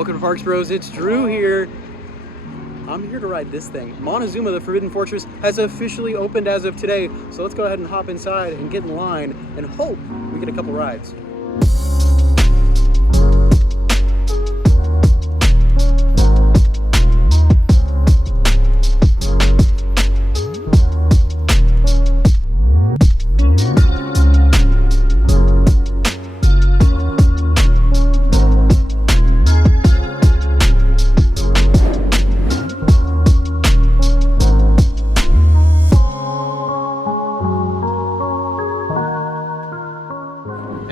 welcome to Parks Bros. It's Drew here. I'm here to ride this thing. Montezooma the Forbidden Fortress has officially opened as of today, so let's go ahead and hop inside and get in line and hope we get a couple rides.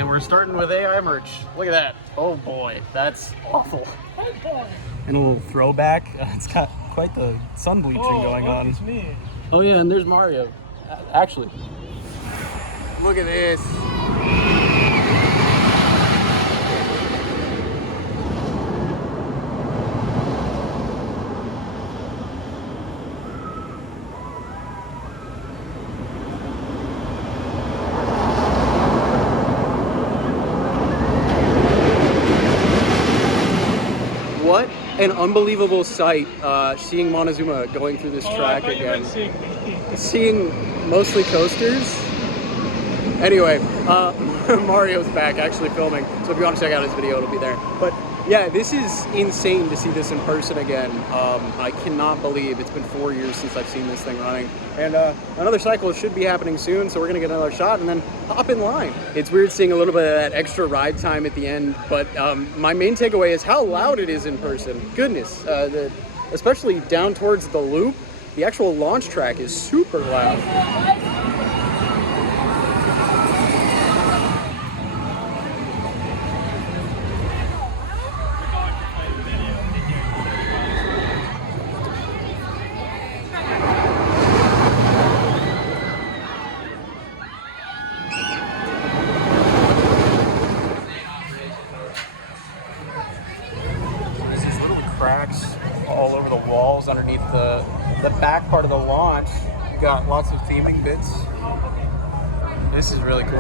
We're starting with AI merch. Look at that. Oh boy, that's awful. And a little throwback. It's got quite the sun bleaching going on. It's me. Oh yeah, and there's Mario. Actually, look at this. What an unbelievable sight, seeing Montezooma going through this track again. Seeing mostly coasters. Anyway, Mario's back actually filming, so if you want to check out his video, it'll be there. But yeah, this is insane to see this in person again. I cannot believe it's been 4 years since I've seen this thing running. And another cycle should be happening soon, so we're gonna get another shot and then hop in line. It's weird seeing a little bit of that extra ride time at the end, but my main takeaway is how loud it is in person. Goodness, especially down towards the loop, the actual launch track is super loud. Cracks all over the walls underneath the back part of the launch. You got lots of theming bits. This is really cool.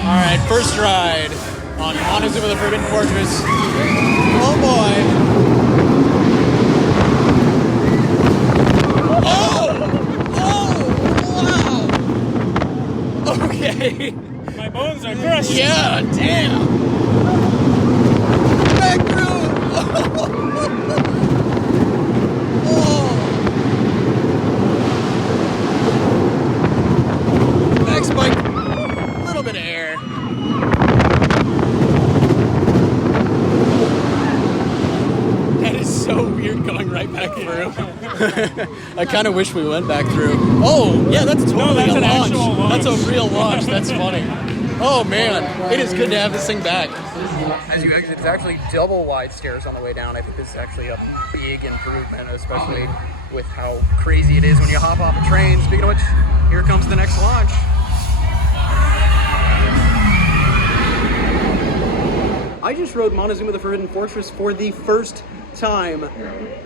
All right, first ride on Montezooma the Forbidden Fortress. Oh boy! Oh! Wow! Okay. My bones are crushed. Yeah, damn. Back through. Oh. Back spike. A little bit of air. So weird going right back through. I kind of wish we went back through. Oh, yeah, that's totally a launch. That's a real launch. That's funny. Oh, man. It is good to have this thing back. As you exit, it's actually double wide stairs on the way down. I think this is actually a big improvement, especially with how crazy it is when you hop off a train. Speaking of which, here comes the next launch. I just rode Montezooma the Forbidden Fortress for the first time.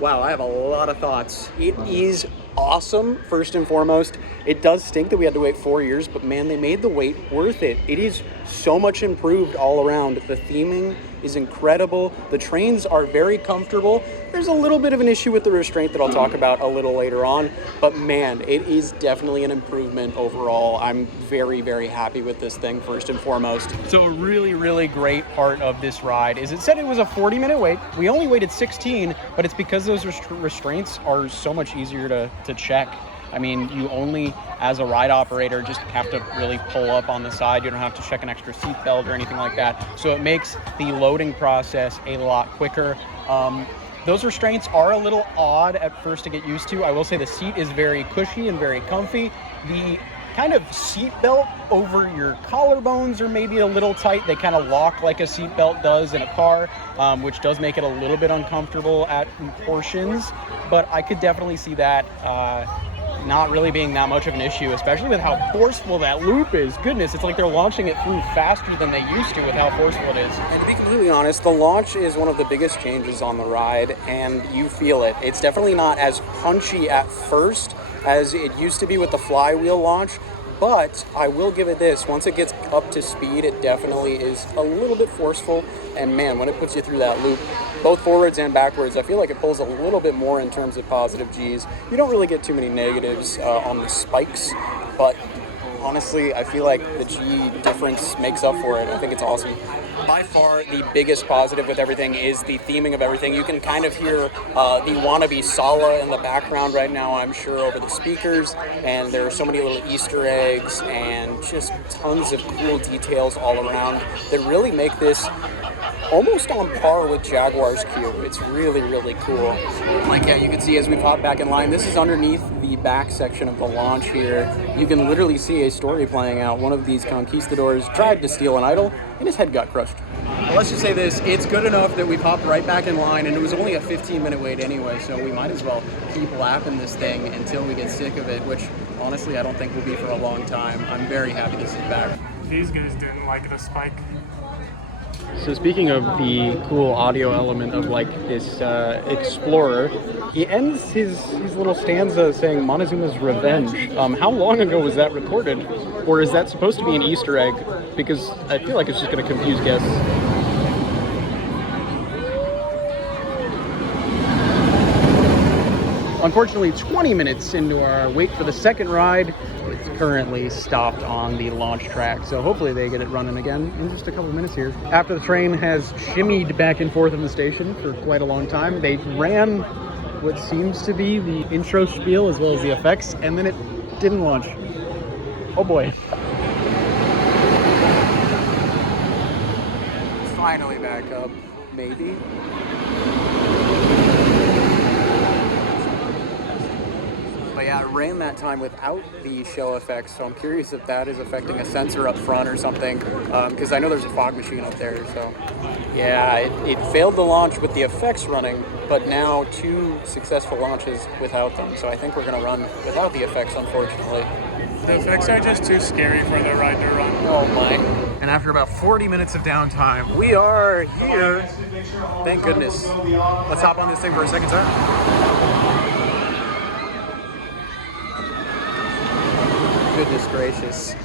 Wow, I have a lot of thoughts. It is awesome, first and foremost. It does stink that we had to wait 4 years, but man, they made the wait worth it. It is so much improved all around. The theming is incredible. The trains are very comfortable. There's a little bit of an issue with the restraint that I'll talk about a little later on, but man, it is definitely an improvement overall. I'm very, very happy with this thing, first and foremost. So a really, really great part of this ride is it said it was a 40-minute wait. We only waited 16, but it's because those restraints are so much easier to check. I mean, you only, as a ride operator, just have to really pull up on the side. You don't have to check an extra seat belt or anything like that. So it makes the loading process a lot quicker. Those restraints are a little odd at first to get used to. I will say the seat is very cushy and very comfy. The kind of seat belt over your collarbones are maybe a little tight. They kind of lock like a seat belt does in a car, which does make it a little bit uncomfortable at portions, but I could definitely see that not really being that much of an issue, especially with how forceful that loop is. Goodness, it's like they're launching it through faster than they used to with how forceful it is. And to be completely honest, the launch is one of the biggest changes on the ride, and you feel it. It's definitely not as punchy at first as it used to be with the flywheel launch, but I will give it this. Once it gets up to speed, it definitely is a little bit forceful, and man, when it puts you through that loop, both forwards and backwards, I feel like it pulls a little bit more in terms of positive Gs. You don't really get too many negatives on the spikes, but honestly, I feel like the G difference makes up for it. I think it's awesome. By far, the biggest positive with everything is the theming of everything. You can kind of hear the wannabe Sala in the background right now, I'm sure, over the speakers, and there are so many little Easter eggs and just tons of cool details all around that really make this almost on par with Jaguar's Cube. It's really, really cool. Like, yeah, you can see as we pop back in line, this is underneath the back section of the launch here. You can literally see a story playing out. One of these conquistadors tried to steal an idol, and his head got crushed. Well, let's just say this, it's good enough that we popped right back in line, and it was only a 15-minute wait anyway, so we might as well keep lapping this thing until we get sick of it, which honestly I don't think will be for a long time. I'm very happy this is back. These guys didn't like the spike. So speaking of the cool audio element of like this explorer, he ends his little stanza saying Montezuma's revenge. How long ago was that recorded? Or is that supposed to be an Easter egg? Because I feel like it's just going to confuse guests. Unfortunately, 20 minutes into our wait for the second ride, it's currently stopped on the launch track. So hopefully they get it running again in just a couple minutes here. After the train has shimmied back and forth in the station for quite a long time, they ran what seems to be the intro spiel as well as the effects, and then it didn't launch. Oh boy. Finally back up, maybe. But yeah, I ran that time without the show effects, so I'm curious if that is affecting a sensor up front or something, because I know there's a fog machine up there, so yeah, it failed the launch with the effects running, but now 2 successful launches without them, so I think we're going to run without the effects, unfortunately. The effects are just too scary for the ride to run. Oh my. And after about 40 minutes of downtime, we are here. Thank goodness. Let's hop on this thing for a second, sir. Goodness gracious.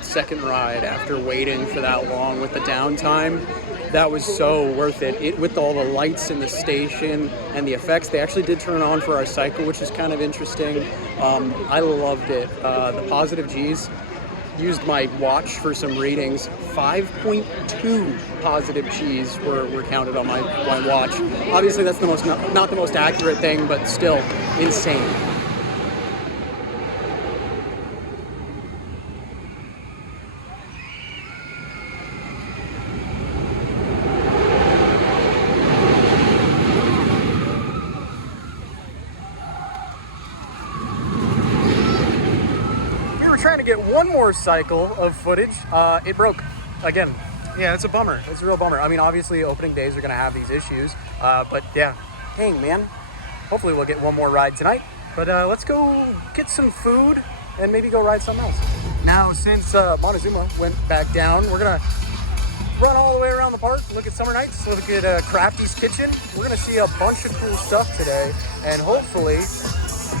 Second ride after waiting for that long with the downtime. That was so worth it. With all the lights in the station and the effects, they actually did turn on for our cycle, which is kind of interesting. I loved it. The positive Gs, used my watch for some readings. 5.2 positive Gs were counted on my watch. Obviously that's not the most accurate thing, but still insane. Trying to get one more cycle of footage. It broke again. Yeah, it's a bummer. It's a real bummer. I mean, obviously opening days are going to have these issues, but yeah, dang man. Hopefully we'll get one more ride tonight, but let's go get some food and maybe go ride something else. Now, since Montezuma went back down, we're gonna run all the way around the park, look at Summer Nights, look at Crafty's Kitchen. We're gonna see a bunch of cool stuff today, and hopefully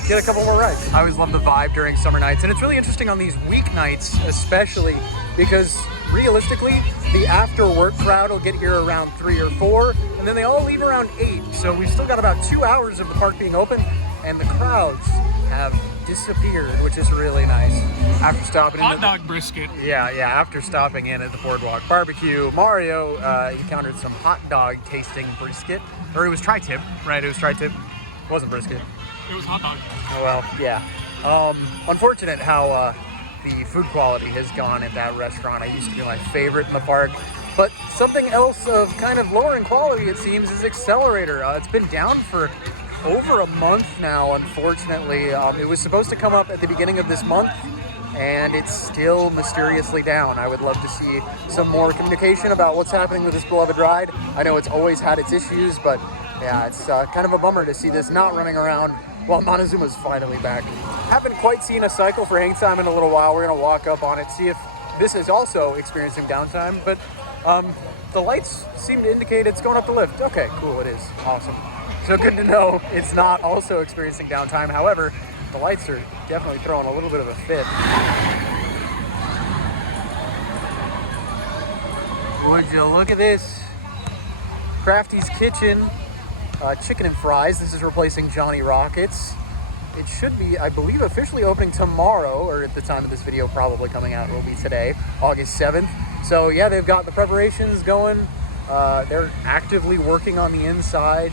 get a couple more rides. I always love the vibe during Summer Nights, and it's really interesting on these weeknights especially, because realistically the after work crowd will get here around 3 or 4, and then they all leave around 8, so we've still got about 2 hours of the park being open, and the crowds have disappeared, which is really nice. After stopping hot dog brisket. Yeah, after stopping in at the Boardwalk Barbecue, Mario encountered some hot dog tasting brisket, or it was tri-tip, right? It was tri-tip. It wasn't brisket. It was hot dog. Oh, well, yeah. Unfortunate how the food quality has gone at that restaurant. It used to be my favorite in the park. But something else of kind of lower in quality, it seems, is Accelerator. It's been down for over a month now, unfortunately. It was supposed to come up at the beginning of this month, and it's still mysteriously down. I would love to see some more communication about what's happening with this beloved ride. I know it's always had its issues, but yeah, it's kind of a bummer to see this not running around Well, Montezuma's finally back. Haven't quite seen a cycle for hang time in a little while. We're gonna walk up on it, see if this is also experiencing downtime, but the lights seem to indicate it's going up the lift. Okay, cool, it is. Awesome. So good to know it's not also experiencing downtime. However, the lights are definitely throwing a little bit of a fit. Would you look at this? Crafty's Kitchen, chicken and fries. This is replacing Johnny Rockets. It should be, I believe, officially opening tomorrow, or at the time of this video probably coming out, it will be today, August 7th. So yeah, they've got the preparations going. They're actively working on the inside,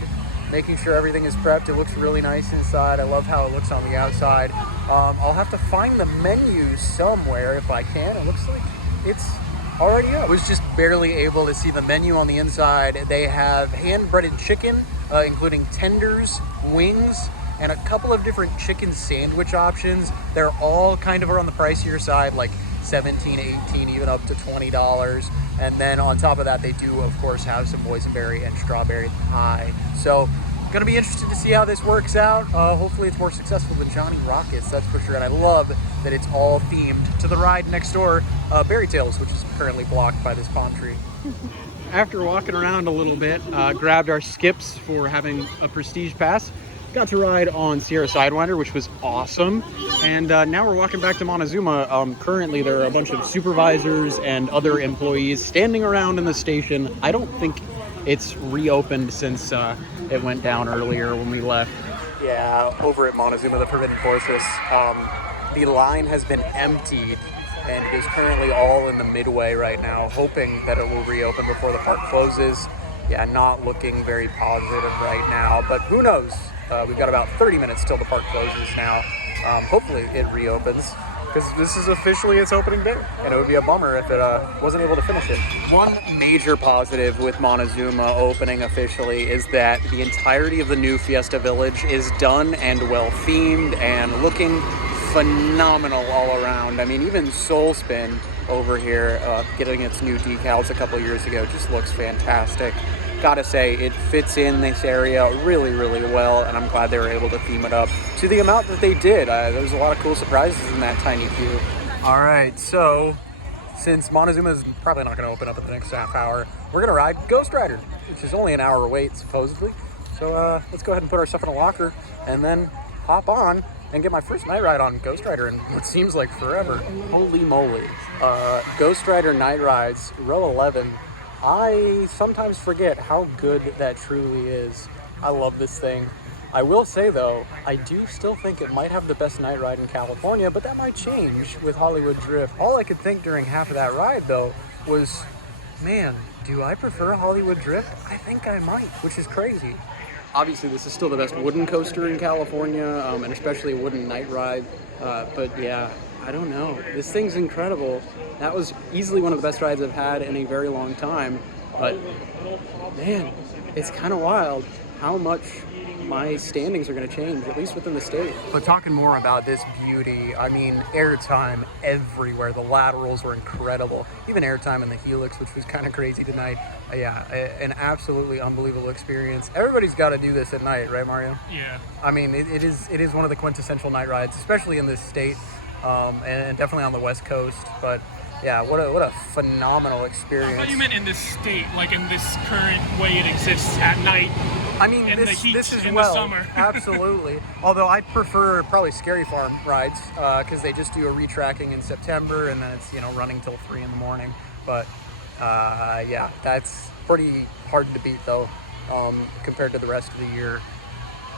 making sure everything is prepped. It looks really nice inside. I love how it looks on the outside. I'll have to find the menu somewhere if I can. It looks like it's already up. I was just barely able to see the menu on the inside. They have hand-breaded chicken, including tenders, wings, and a couple of different chicken sandwich options. They're all kind of on the pricier side, like $17, $18, even up to $20. And then on top of that, they do, of course, have some boysenberry and strawberry pie. So, gonna be interested to see how this works out. Hopefully it's more successful than Johnny Rockets, that's for sure. And I love that it's all themed to the ride next door, Berry Tales, which is currently blocked by this palm tree. After walking around a little bit, grabbed our skips for having a prestige pass. Got to ride on Sierra Sidewinder, which was awesome. And now we're walking back to Montezuma. Currently, there are a bunch of supervisors and other employees standing around in the station. I don't think it's reopened since it went down earlier when we left. Yeah, over at Montezooma the Forbidden Fortress, the line has been emptied, and it is currently all in the midway right now, hoping that it will reopen before the park closes. Yeah, not looking very positive right now, but who knows? We've got about 30 minutes till the park closes now. Hopefully it reopens, because this is officially its opening day, and it would be a bummer if it wasn't able to finish it. One major positive with Montezooma opening officially is that the entirety of the new Fiesta Village is done and well themed and looking phenomenal all around. I mean, even Soul Spin over here, getting its new decals a couple years ago, just looks fantastic. Gotta say, it fits in this area really, really well, and I'm glad they were able to theme it up to the amount that they did. There was a lot of cool surprises in that tiny queue. All right, so since Montezuma is probably not going to open up in the next half hour, we're going to ride Ghost Rider, which is only an hour wait, supposedly. So let's go ahead and put our stuff in a locker, and then hop on and get my first night ride on Ghost Rider in what seems like forever. Holy moly. Ghost Rider night rides, row 11. I sometimes forget how good that truly is. I love this thing. I will say though, I do still think it might have the best night ride in California, but that might change with Hollywood Drift. All I could think during half of that ride though was, man, do I prefer Hollywood Drift? I think I might, which is crazy. Obviously this is still the best wooden coaster in California, and especially a wooden night ride, but yeah, I don't know. This thing's incredible. That was easily one of the best rides I've had in a very long time, but man, it's kind of wild how much my standings are going to change, at least within the state. But talking more about this beauty, I mean, airtime everywhere. The laterals were incredible. Even airtime in the Helix, which was kind of crazy tonight. Yeah, an absolutely unbelievable experience. Everybody's got to do this at night, right, Mario? Yeah. I mean, it is one of the quintessential night rides, especially in this state, and definitely on the West Coast. But yeah, what a phenomenal experience. I thought you meant in this state, like in this current way it exists at night. I mean, this is well, the summer. Absolutely. Although I prefer probably Scary Farm rides, because they just do a retracking in September, and then it's, running till 3 in the morning. But yeah, that's pretty hard to beat though, compared to the rest of the year.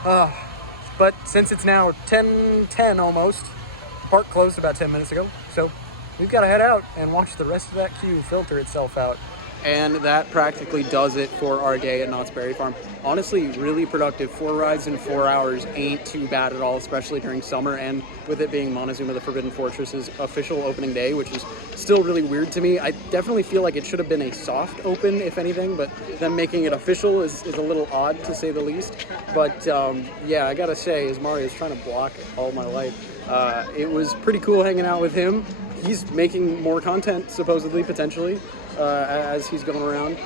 But since it's now 10:10 almost, the park closed about 10 minutes ago, so we've got to head out and watch the rest of that queue filter itself out. And that practically does it for our day at Knott's Berry Farm. Honestly, really productive. 4 rides in 4 hours ain't too bad at all, especially during summer, and with it being Montezooma the Forbidden Fortress's official opening day, which is still really weird to me. I definitely feel like it should have been a soft open, if anything, but them making it official is a little odd, to say the least. But yeah, I gotta say, as Mario's trying to block all my light, it was pretty cool hanging out with him. He's making more content, supposedly, potentially. as he's going around,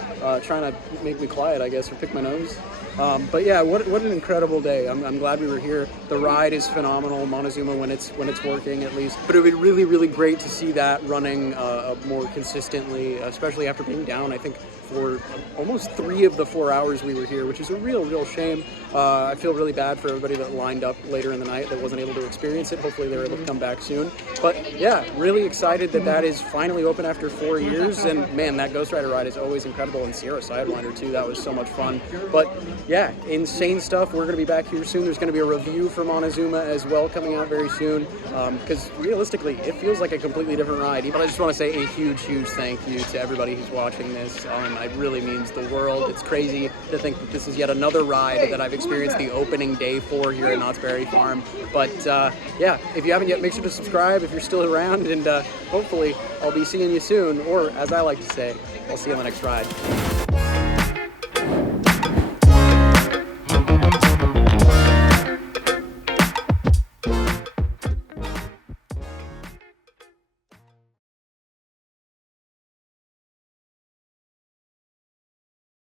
trying to make me quiet, I guess, or pick my nose. But yeah, what an incredible day. I'm glad we were here. The ride is phenomenal, Montezuma, when it's working at least. But it would be really, really great to see that running more consistently, especially after being down, I think, for almost 3 of the 4 hours we were here, which is a real shame. I feel really bad for everybody that lined up later in the night that wasn't able to experience it. Hopefully they're able to come back soon. But yeah, really excited that is finally open after 4 years. And man, that Ghost Rider ride is always incredible. And Sierra Sidewinder too, that was so much fun. But yeah, insane stuff. We're going to be back here soon. There's going to be a review for Montezuma as well coming out very soon. Because realistically, it feels like a completely different ride. But I just want to say a huge thank you to everybody who's watching this. It really means the world. It's crazy to think that this is yet another ride that I've experienced the opening day for here at Knott's Berry Farm. But yeah, if you haven't yet, make sure to subscribe if you're still around, and hopefully I'll be seeing you soon, or as I like to say, I'll see you on the next ride.